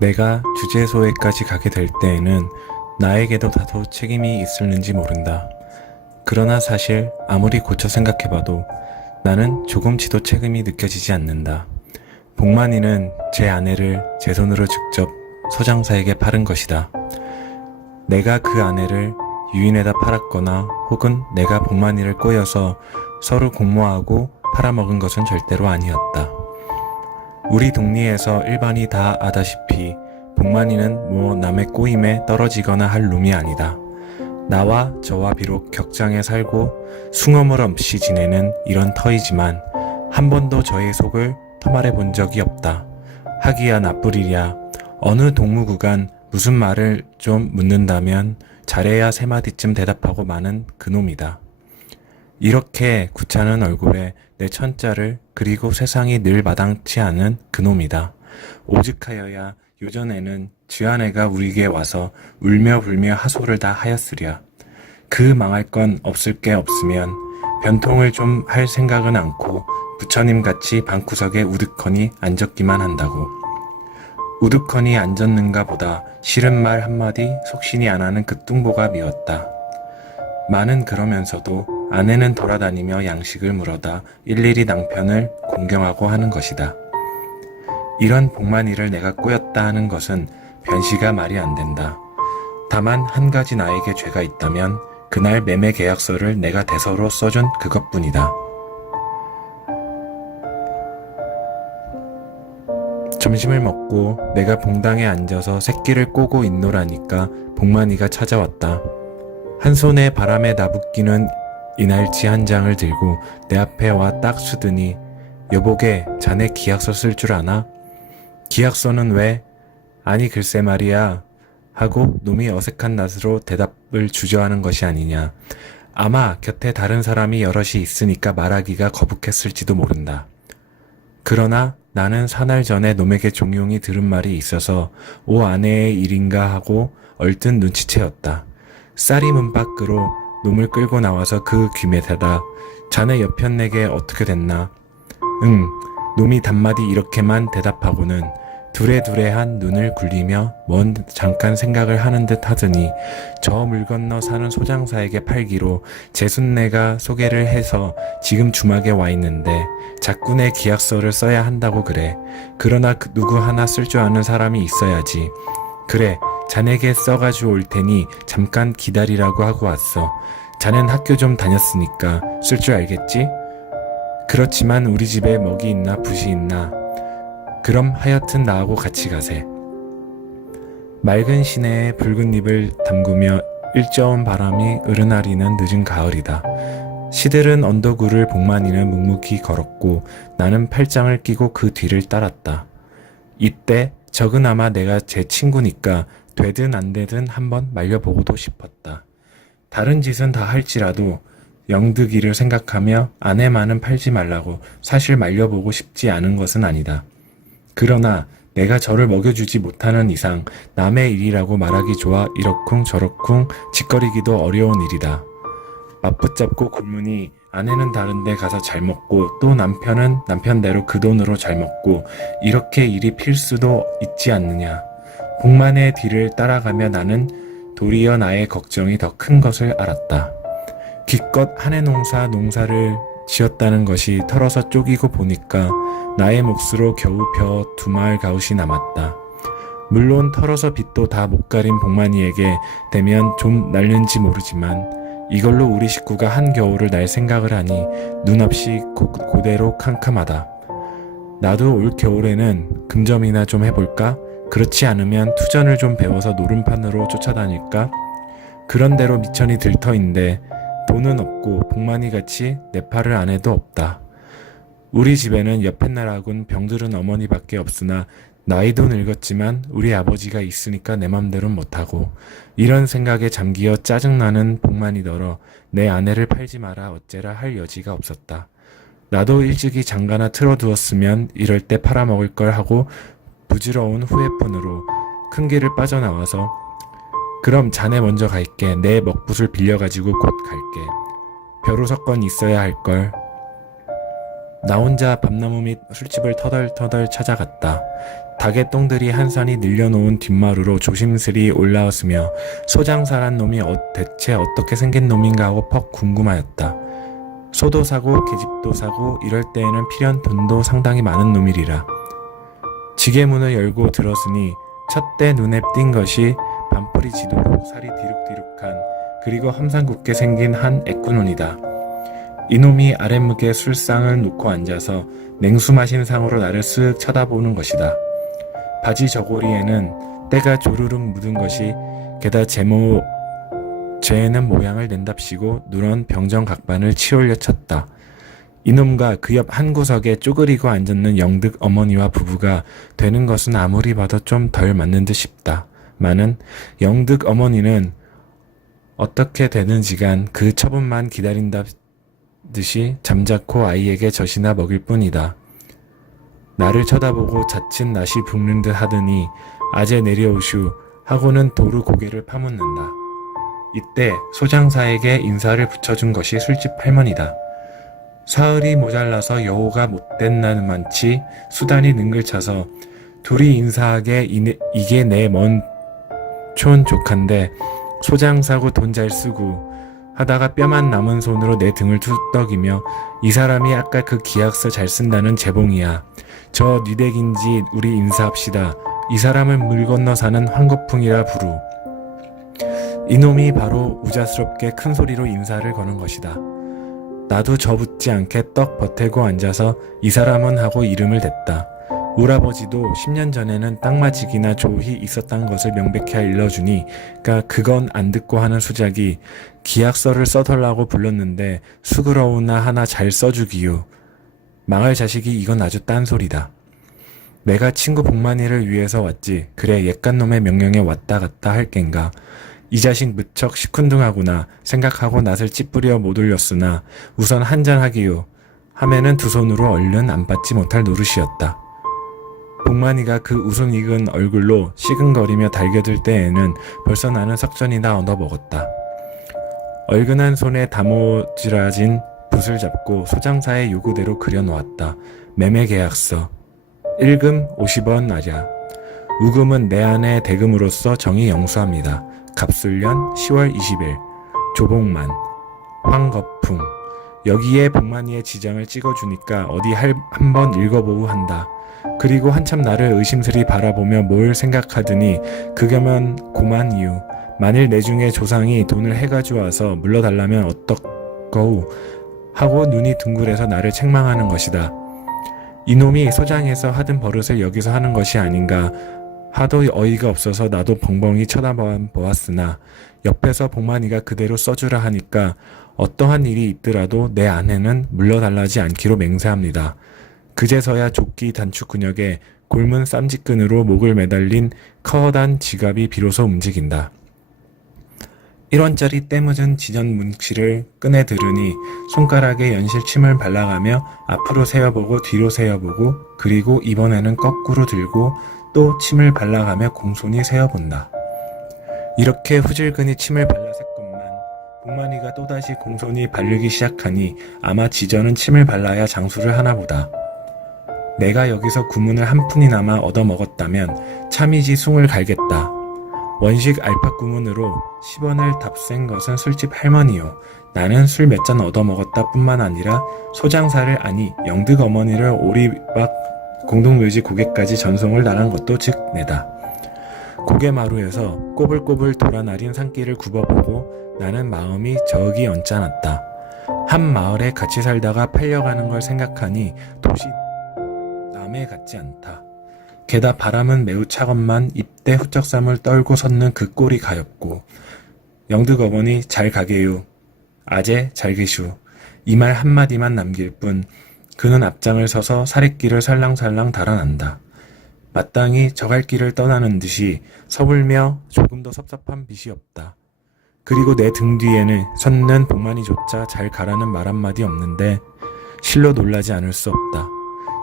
내가 주재소에까지 가게 될 때에는 나에게도 다소 책임이 있었는지 모른다. 그러나 사실 아무리 고쳐 생각해봐도 나는 조금치도 책임이 느껴지지 않는다. 복만이는 제 아내를 제 손으로 직접 소장사에게 팔은 것이다. 내가 그 아내를 유인에다 팔았거나 혹은 내가 복만이를 꼬여서 서로 공모하고 팔아먹은 것은 절대로 아니었다. 우리 동리에서 일반이 다 아다시피 복만이는 뭐 남의 꼬임에 떨어지거나 할 놈이 아니다. 나와 저와 비록 격장에 살고 숭어물 없이 지내는 이런 터이지만 한 번도 저의 속을 터말해 본 적이 없다. 하기야 나쁘리랴. 어느 동무구간 무슨 말을 좀 묻는다면 잘해야 세 마디쯤 대답하고 마는 그놈이다. 이렇게 구차는 얼굴에 내 천자를 그리고 세상이 늘 마땅치 않은 그놈이다. 오직하여야 요전에는 쥐아내가 우리에게 와서 울며 불며 하소를 다 하였으랴. 그 망할 건 없을 게 없으면 변통을 좀 할 생각은 않고 부처님같이 방구석에 우두커니 앉았기만 한다고. 우두커니 앉았는가 보다 싫은 말 한마디 속신이 안 하는 그 뚱보가 미웠다. 마는 그러면서도 아내는 돌아다니며 양식을 물어다 일일이 남편을 공경하고 하는 것이다. 이런 복만이를 내가 꼬였다 하는 것은 변시가 말이 안 된다. 다만 한 가지 나에게 죄가 있다면 그날 매매 계약서를 내가 대서로 써준 그것뿐이다. 점심을 먹고 내가 봉당에 앉아서 새끼를 꼬고 있노라니까 복만이가 찾아왔다. 한 손에 바람에 나붓기는 이날치 한 장을 들고 내 앞에 와 딱 쓰더니 여보게 자네 기약서 쓸 줄 아나? 기약서는 왜? 아니 글쎄 말이야 하고 놈이 어색한 낯으로 대답을 주저하는 것이 아니냐. 아마 곁에 다른 사람이 여럿이 있으니까 말하기가 거북했을지도 모른다. 그러나 나는 사날 전에 놈에게 종용이 들은 말이 있어서 오 아내의 일인가 하고 얼뜬 눈치채었다. 쌀이 문 밖으로 놈을 끌고 나와서 그 귀에 대다 자네 여편네게 어떻게 됐나? 응, 놈이 단마디 이렇게만 대답하고는 두레두레한 눈을 굴리며 뭔 잠깐 생각을 하는 듯 하더니 저 물 건너 사는 소장사에게 팔기로 제 순내가 소개를 해서 지금 주막에 와 있는데 자꾸 내 계약서를 써야 한다고 그래. 그러나 누구 하나 쓸 줄 아는 사람이 있어야지. 그래, 자네게 써가지고 올 테니 잠깐 기다리라고 하고 왔어. 자넨 학교 좀 다녔으니까 쓸 줄 알겠지? 그렇지만 우리 집에 먹이 있나 붓이 있나? 그럼 하여튼 나하고 같이 가세. 맑은 시내에 붉은 잎을 담그며 일저은 바람이 으르나리는 늦은 가을이다. 시들은 언덕우를 복만이는 묵묵히 걸었고 나는 팔짱을 끼고 그 뒤를 따랐다. 이때 적으나마 내가 제 친구니까 되든 안 되든 한번 말려보고도 싶었다. 다른 짓은 다 할지라도 영득이를 생각하며 아내만은 팔지 말라고 사실 말려보고 싶지 않은 것은 아니다. 그러나 내가 저를 먹여주지 못하는 이상 남의 일이라고 말하기 좋아 이러쿵 저러쿵 짓거리기도 어려운 일이다. 맞붙잡고 굶으니 아내는 다른 데 가서 잘 먹고 또 남편은 남편대로 그 돈으로 잘 먹고 이렇게 일이 필 수도 있지 않느냐. 복만의 뒤를 따라가며 나는 도리어 나의 걱정이 더 큰 것을 알았다. 기껏 한 해 농사를 지었다는 것이 털어서 쪼기고 보니까 나의 몫으로 겨우 벼 2말 가웃이 남았다. 물론 털어서 빚도 다 못 가린 복만이에게 되면 좀 날는지 모르지만 이걸로 우리 식구가 한겨울을 날 생각을 하니 눈없이 고대로 캄캄하다. 나도 올 겨울에는 금점이나 좀 해볼까? 그렇지 않으면 투전을 좀 배워서 노름판으로 쫓아다닐까? 그런 대로 미천이 들 터인데 돈은 없고 복만이같이 내 팔을 안 해도 없다. 우리 집에는 옆에 나라군 병들은 어머니밖에 없으나 나이도 늙었지만 우리 아버지가 있으니까 내 맘대로는 못하고 이런 생각에 잠기어 짜증나는 복만이더러 내 아내를 팔지 마라 어째라 할 여지가 없었다. 나도 일찍이 장가나 틀어두었으면 이럴 때 팔아먹을 걸 하고 부지러운 후회뿐으로 큰 길을 빠져나와서 그럼 자네 먼저 갈게. 내 먹붓을 빌려가지고 곧 갈게. 벼루석건 있어야 할걸. 나 혼자 밤나무 밑 술집을 터덜터덜 찾아갔다. 닭의 똥들이 한산히 늘려놓은 뒷마루로 조심스리 올라왔으며 소장사란 놈이 대체 어떻게 생긴 놈인가 하고 퍽 궁금하였다. 소도 사고 계집도 사고 이럴 때에는 필연 돈도 상당히 많은 놈이리라. 지게문을 열고 들었으니 첫대 눈에 띈 것이 반풀이 지도록 살이 디룩디룩한 그리고 험상궂게 생긴 한 애꾸눈이다. 이놈이 아랫목에 술상을 놓고 앉아서 냉수 마신 상으로 나를 쓱 쳐다보는 것이다. 바지 저고리에는 때가 조르륵 묻은 것이 게다 쟤는 모양을 낸답시고 누런 병정각반을 치올려 쳤다. 이놈과 그 옆 한 구석에 쪼그리고 앉았는 영득 어머니와 부부가 되는 것은 아무리 봐도 좀 덜 맞는 듯 싶다. 마는 영득 어머니는 어떻게 되는지간 그 처분만 기다린다듯이 잠자코 아이에게 젖이나 먹일 뿐이다. 나를 쳐다보고 자칫 낯이 붓는 듯 하더니 아재 내려오슈 하고는 도루 고개를 파묻는다. 이때 소장사에게 인사를 붙여준 것이 술집 할머니다. 사흘이 모자라서 여호가 못된 나만치 수단이 능글차서 둘이 인사하게 이게 내 먼 촌 조카인데 소장사고 돈 잘 쓰고 하다가 뼈만 남은 손으로 내 등을 투덕이며 이 사람이 아까 그 기약서 잘 쓴다는 재봉이야. 저 니댁인지 우리 인사합시다. 이 사람을 물 건너 사는 황거풍이라 부루. 이놈이 바로 우자스럽게 큰 소리로 인사를 거는 것이다. 나도 저붙지 않게 떡 버태고 앉아서 이 사람은 하고 이름을 댔다. 우라버지도 10년 전에는 땅마직이나 조히 있었단 것을 명백히 일러주니 그건 안 듣고 하는 수작이 기약서를 써달라고 불렀는데 수그러우나 하나 잘 써주기요. 망할 자식이 이건 아주 딴소리다. 내가 친구 복만이를 위해서 왔지. 그래 옛간놈의 명령에 왔다 갔다 할 겐가. 이 자식 무척 시큰둥하구나 생각하고 낯을 찌푸려 못 올렸으나 우선 한잔하기요. 하면은 두 손으로 얼른 안 받지 못할 노릇이었다. 복만이가 그 웃음 익은 얼굴로 시근거리며 달겨들 때에는 벌써 나는 석전이나 얻어먹었다. 얼근한 손에 다모질라진 붓을 잡고 소장사의 요구대로 그려놓았다. 매매계약서. 1금 50원 아랴. 우금은 내 아내 대금으로서 정의 영수합니다. 갑술년 10월 20일. 조복만. 황거풍. 여기에 복만이의 지장을 찍어주니까 어디 한번 읽어보고 한다. 그리고 한참 나를 의심스레 바라보며 뭘 생각하더니 그겨면 고만 이유. 만일 내 중에 조상이 돈을 해가지고 와서 물러달라면 어떡거우 하고 눈이 둥글해서 나를 책망하는 것이다. 이놈이 소장에서 하던 버릇을 여기서 하는 것이 아닌가 하도 어이가 없어서 나도 벙벙이 쳐다보았으나 옆에서 복만이가 그대로 써주라 하니까 어떠한 일이 있더라도 내 아내는 물러달라지 않기로 맹세합니다. 그제서야 조끼 단축 근육에 골문 쌈짓끈으로 목을 매달린 커다란 지갑이 비로소 움직인다. 1원짜리 때묻은 지전 뭉치를 꺼내 들으니 손가락에 연실 침을 발라가며 앞으로 세어보고 뒤로 세어보고 그리고 이번에는 거꾸로 들고 또 침을 발라가며 공손히 세어본다. 이렇게 후질근히 침을 발라샜건만 복만이가 또다시 공손히 바르기 시작하니 아마 지전은 침을 발라야 장수를 하나보다. 내가 여기서 구문을 한 푼이나마 얻어먹었다면 참이지 숭을 갈겠다. 원식 알파 구문으로 10원을 답센 것은 술집 할머니요. 나는 술 몇 잔 얻어먹었다 뿐만 아니라 소장사를 아니 영득 어머니를 오리박 공동묘지 고개까지 전송을 나간 것도 즉 내다. 고개마루에서 꼬불꼬불 돌아나린 산길을 굽어보고 나는 마음이 저기 언짢았다. 한 마을에 같이 살다가 팔려가는 걸 생각하니 도시 남해 같지 않다. 게다 바람은 매우 차건만 입대 후쩍삼을 떨고 섰는 그 꼴이 가엾고 영득 어머니 잘 가게요. 아재 잘 계슈. 이 말 한마디만 남길 뿐 그는 앞장을 서서 사례길을 살랑살랑 달아난다. 마땅히 저갈 길을 떠나는 듯이 서불며 조금도 섭섭한 빛이 없다. 그리고 내 등 뒤에는 섰는 복만이조차 잘 가라는 말 한마디 없는데 실로 놀라지 않을 수 없다.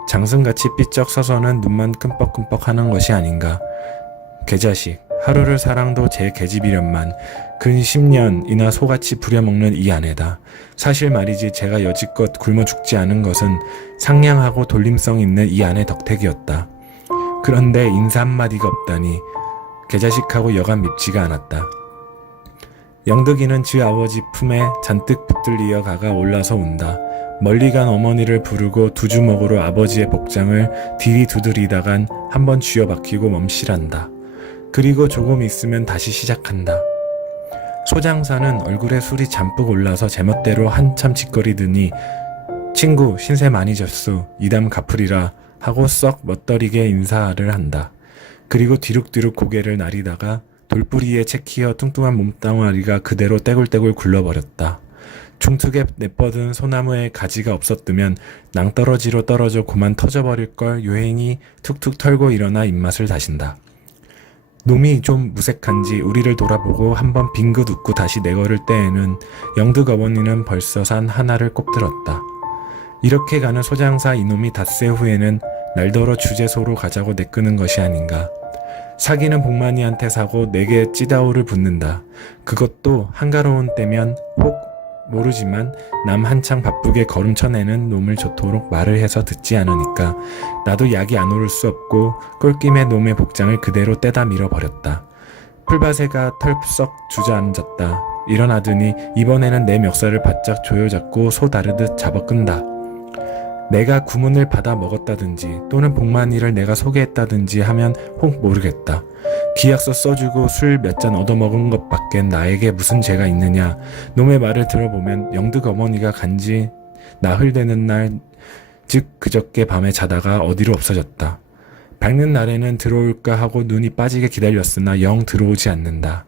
장승같이 삐쩍 서서는 눈만 끔뻑끔뻑 하는 것이 아닌가. 개자식 하루를 사랑도 제 계집이련만 근 10년이나 소같이 부려먹는 이 아내다. 사실 말이지 제가 여지껏 굶어 죽지 않은 것은 상냥하고 돌림성 있는 이 아내 덕택이었다. 그런데 인사 한마디가 없다니 개자식하고 여간 밉지가 않았다. 영득이는 지 아버지 품에 잔뜩 붙들리어 가가 올라서 온다. 멀리 간 어머니를 부르고 두 주먹으로 아버지의 복장을 디리 두드리다간 한번 쥐어박히고 멈실한다. 그리고 조금 있으면 다시 시작한다. 소장사는 얼굴에 술이 잔뜩 올라서 제멋대로 한참 짓거리더니 친구 신세 많이 졌수 이담 갚으리라 하고 썩 멋더리게 인사를 한다. 그리고 뒤룩뒤룩 고개를 나리다가 돌뿌리에 채키어 뚱뚱한 몸뚱아리가 그대로 떼굴떼굴 굴러버렸다. 중특에 내뻗은 소나무에 가지가 없었으면 낭떠러지로 떨어져 고만 터져버릴 걸 요행이 툭툭 털고 일어나 입맛을 다신다. 놈이 좀 무색한지 우리를 돌아보고 한번 빙긋 웃고 다시 내걸을 때에는 영득 어머니는 벌써 산 하나를 꼽들었다. 이렇게 가는 소장사 이놈이 닷새 후에는 날더러 주제소로 가자고 내끄는 것이 아닌가. 사기는 복만이한테 사고 내게 찌다오를 붙는다. 그것도 한가로운 때면 혹 모르지만 남 한창 바쁘게 걸음 쳐내는 놈을 좋도록 말을 해서 듣지 않으니까 나도 약이 안 오를 수 없고 꼴김에 놈의 복장을 그대로 떼다 밀어버렸다. 풀밭에가 털썩 주저앉았다. 일어나더니 이번에는 내 멱살을 바짝 조여잡고 소 다르듯 잡아끈다. 내가 구문을 받아 먹었다든지 또는 복만이를 내가 소개했다든지 하면 혹 모르겠다. 기약서 써주고 술 몇 잔 얻어먹은 것밖엔 나에게 무슨 죄가 있느냐. 놈의 말을 들어보면 영득 어머니가 간지 나흘 되는 날, 즉 그저께 밤에 자다가 어디로 없어졌다. 밝는 날에는 들어올까 하고 눈이 빠지게 기다렸으나 영 들어오지 않는다.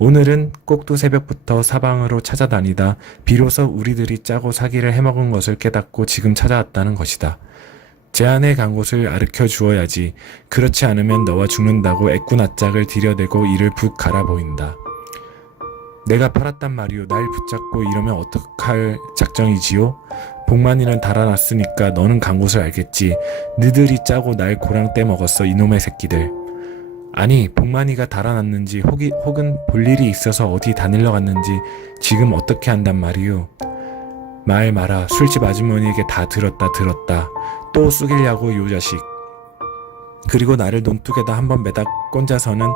오늘은 꼭두 새벽부터 사방으로 찾아다니다 비로소 우리들이 짜고 사기를 해먹은 것을 깨닫고 지금 찾아왔다는 것이다. 제 안에 간 곳을 가르쳐 주어야지. 그렇지 않으면 너와 죽는다고 애꾸낯짝을 들여대고 이를 북 갈아 보인다. 내가 팔았단 말이오. 날 붙잡고 이러면 어떡할 작정이지요? 복만이는 달아났으니까 너는 간 곳을 알겠지. 너들이 짜고 날 고랑 떼먹었어 이놈의 새끼들. 아니 복만이가 달아났는지 혹은 볼 일이 있어서 어디 다닐러 갔는지 지금 어떻게 한단 말이오. 말 마라. 술집 아주머니에게 다 들었다. 또 쑥이려고 요 자식. 그리고 나를 논둑에다 한번 매다 꼰자서는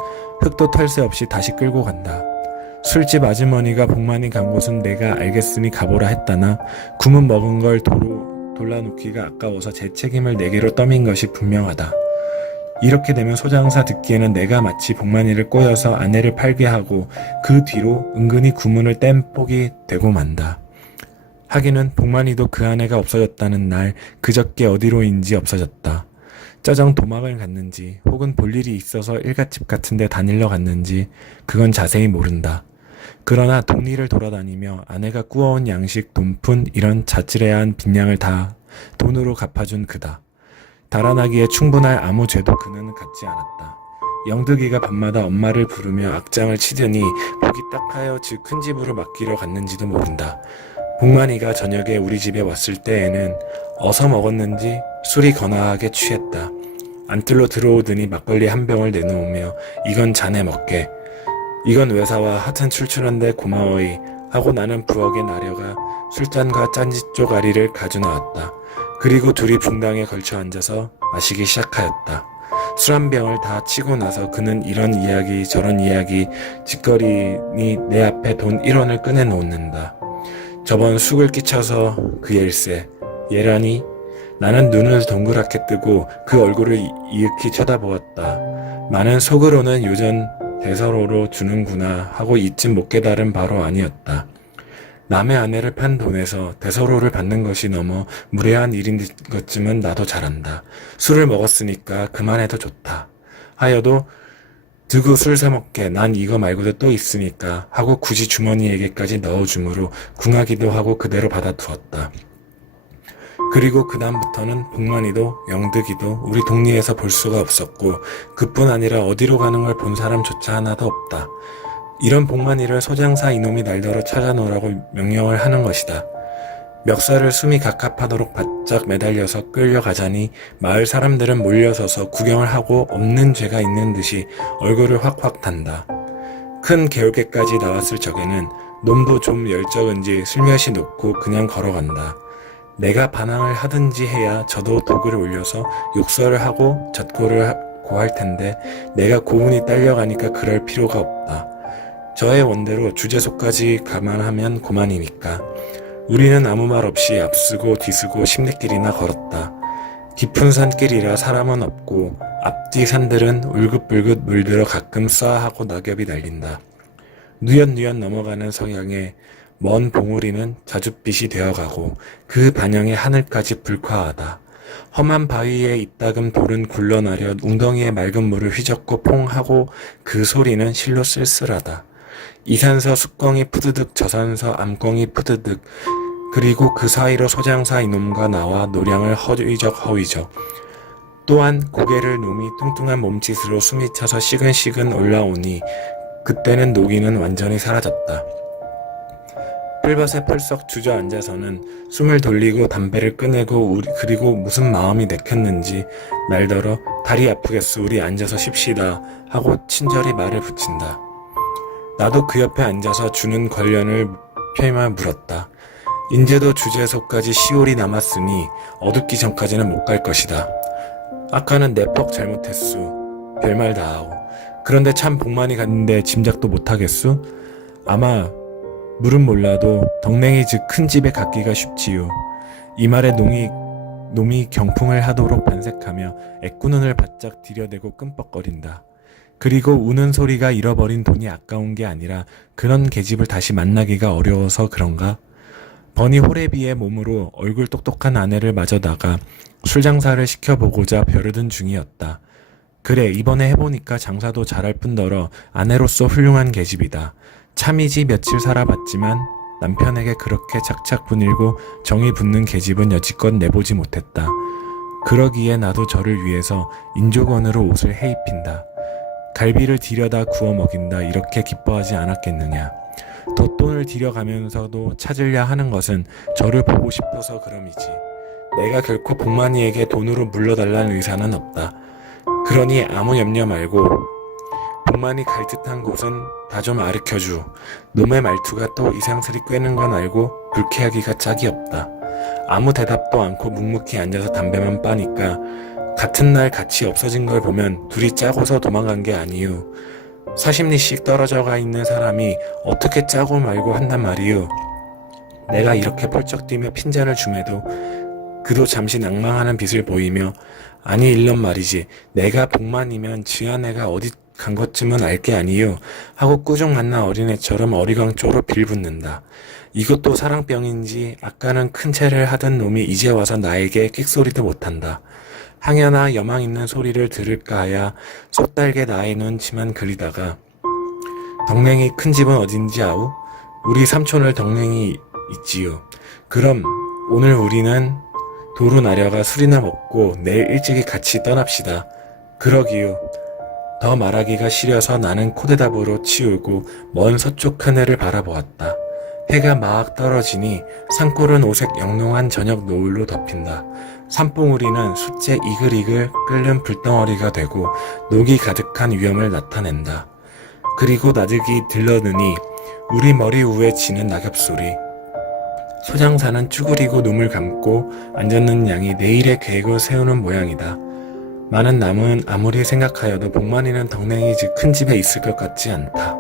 흙도 털새 없이 다시 끌고 간다. 술집 아주머니가 복만이 간 곳은 내가 알겠으니 가보라 했다나 구문 먹은 걸 돌라놓기가 아까워서 제 책임을 내게로 떠민 것이 분명하다. 이렇게 되면 소장사 듣기에는 내가 마치 복만이를 꼬여서 아내를 팔게 하고 그 뒤로 은근히 구문을 뗀 폭이 되고 만다. 하기는 복만이도 그 아내가 없어졌다는 날 그저께 어디로인지 없어졌다. 짜정 도망을 갔는지 혹은 볼 일이 있어서 일갓집 같은 데 다닐러 갔는지 그건 자세히 모른다. 그러나 동리를 돌아다니며 아내가 꾸어온 양식, 돈푼 이런 자질해한 빈량을 다 돈으로 갚아준 그다. 달아나기에 충분할 아무 죄도 그는 갖지 않았다. 영득이가 밤마다 엄마를 부르며 악장을 치더니 복이 딱하여 즉 큰 집으로 맡기러 갔는지도 모른다. 복만이가 저녁에 우리 집에 왔을 때에는 어서 먹었는지 술이 거나하게 취했다. 안뜰로 들어오더니 막걸리 한 병을 내놓으며 이건 자네 먹게. 이건 외사와 하튼 출출한데 고마워이 하고 나는 부엌에 나려가 술잔과 짠짓 쪼가리를 가져나왔다. 그리고 둘이 붕당에 걸쳐 앉아서 마시기 시작하였다. 술 한 병을 다 치고 나서 그는 이런 이야기 저런 이야기 짓거리니 내 앞에 돈 1원을 꺼내 놓는다. 저번 숙을 끼쳐서 그 일세. 얘라니? 나는 눈을 동그랗게 뜨고 그 얼굴을 이윽히 쳐다보았다. 나는 속으로는 요전 대서로로 주는구나 하고 이쯤 못 깨달은 바로 아니었다. 남의 아내를 판 돈에서 대서로를 받는 것이 너무 무례한 일인 것쯤은 나도 잘 안다. 술을 먹었으니까 그만해도 좋다. 하여도 드고 술 사먹게 난 이거 말고도 또 있으니까 하고 굳이 주머니에게까지 넣어주므로 궁하기도 하고 그대로 받아두었다. 그리고 그 다음부터는 복만이도 영득이도 우리 동리에서 볼 수가 없었고 그뿐 아니라 어디로 가는 걸 본 사람조차 하나도 없다. 이런 복만이를 소장사 이놈이 날더러 찾아놓으라고 명령을 하는 것이다. 멱살을 숨이 갑갑하도록 바짝 매달려서 끌려가자니 마을 사람들은 몰려서서 구경을 하고 없는 죄가 있는 듯이 얼굴을 확확 단다. 큰 개울가까지 나왔을 적에는 놈도 좀 열적은지 슬며시 놓고 그냥 걸어간다. 내가 반항을 하든지 해야 저도 도구를 올려서 욕설을 하고 젖고를 고할 텐데 내가 고운이 딸려가니까 그럴 필요가 없다. 저의 원대로 주제소까지 감안하면 고만이니까. 우리는 아무 말 없이 앞쓰고 뒤쓰고 10리길이나 걸었다. 깊은 산길이라 사람은 없고 앞뒤 산들은 울긋불긋 물들어 가끔 쏴하고 낙엽이 날린다. 누엿누엿 넘어가는 석양에 먼 봉우리는 자줏빛이 되어가고 그 반영에 하늘까지 불쾌하다. 험한 바위에 이따금 돌은 굴러나려 웅덩이의 맑은 물을 휘젓고 퐁 하고 그 소리는 실로 쓸쓸하다. 이산서 숫껑이 푸드득 저산서 암껑이 푸드득 그리고 그 사이로 소장사 이놈과 나와 노량을 허위적 또한 고개를 놈이 뚱뚱한 몸짓으로 숨이 차서 시근시근 올라오니 그때는 노기는 완전히 사라졌다. 뿔밭에 펄썩 주저앉아서는 숨을 돌리고 담배를 꺼내고 그리고 무슨 마음이 내켰는지 말더러 다리 아프겠소 우리 앉아서 쉽시다 하고 친절히 말을 붙인다. 나도 그 옆에 앉아서 주는 관련을 펴며 물었다. 인제도 주제소까지 10월이 남았으니 어둡기 전까지는 못 갈 것이다. 아까는 내퍽 잘못했수. 별말 다하오. 그런데 참 복만이 갔는데 짐작도 못하겠수? 아마 물은 몰라도 덕냉이 즉 큰 집에 갔기가 쉽지요. 이 말에 놈이 경풍을 하도록 반색하며 애꾸눈을 바짝 들여대고 끔뻑거린다. 그리고 우는 소리가 잃어버린 돈이 아까운 게 아니라 그런 계집을 다시 만나기가 어려워서 그런가? 버니 호레비의 몸으로 얼굴 똑똑한 아내를 맞아다가 술장사를 시켜보고자 벼르든 중이었다. 그래 이번에 해보니까 장사도 잘할 뿐더러 아내로서 훌륭한 계집이다. 참이지 며칠 살아봤지만 남편에게 그렇게 착착 분일고 정이 붙는 계집은 여지껏 내보지 못했다. 그러기에 나도 저를 위해서 인조건으로 옷을 해입힌다. 갈비를 들여다 구워 먹인다 이렇게 기뻐하지 않았겠느냐. 덧돈을 들여가면서도 찾으려 하는 것은 저를 보고 싶어서 그럼이지. 내가 결코 복만이에게 돈으로 물러달라는 의사는 없다. 그러니 아무 염려 말고 복만이 갈 듯한 곳은 다 좀 아르켜주. 놈의 말투가 또 이상스리 꿰는 건 알고 불쾌하기가 짝이 없다. 아무 대답도 않고 묵묵히 앉아서 담배만 빠니까 같은 날 같이 없어진 걸 보면 둘이 짜고서 도망간 게 아니유. 40리씩 떨어져가 있는 사람이 어떻게 짜고 말고 한단 말이유. 내가 이렇게 펄쩍 뛰며 핀잔을 줌에도 그도 잠시 낭망하는 빛을 보이며 아니 일런 말이지 내가 복만이면 지 아내가 어디 간 것쯤은 알 게 아니유 하고 꾸중 만난 어린애처럼 어리광쪽으로 빌붙는다. 이것도 사랑병인지 아까는 큰 채를 하던 놈이 이제 와서 나에게 끽소리도 못한다. 항여나 여망 있는 소리를 들을까 하야 쏟달게 나의 눈치만 그리다가 덕냉이 큰 집은 어딘지 아우? 우리 삼촌을 덕냉이 있지요. 그럼 오늘 우리는 도로 나려가 술이나 먹고 내일 일찍이 같이 떠납시다. 그러기요. 더 말하기가 시려서 나는 코대답으로 치우고 먼 서쪽 하늘을 바라보았다. 해가 막 떨어지니 산골은 오색 영롱한 저녁 노을로 덮인다. 산봉우리는 숫제 이글이글 끓는 불덩어리가 되고 녹이 가득한 위험을 나타낸다. 그리고 나득이 들러드니 우리 머리 위에 지는 낙엽소리. 소장사는 쭈그리고 눈을 감고 앉았는 양이 내일의 계획을 세우는 모양이다. 많은 남은 아무리 생각하여도 복만이는 덕냉이 즉 큰 집에 있을 것 같지 않다.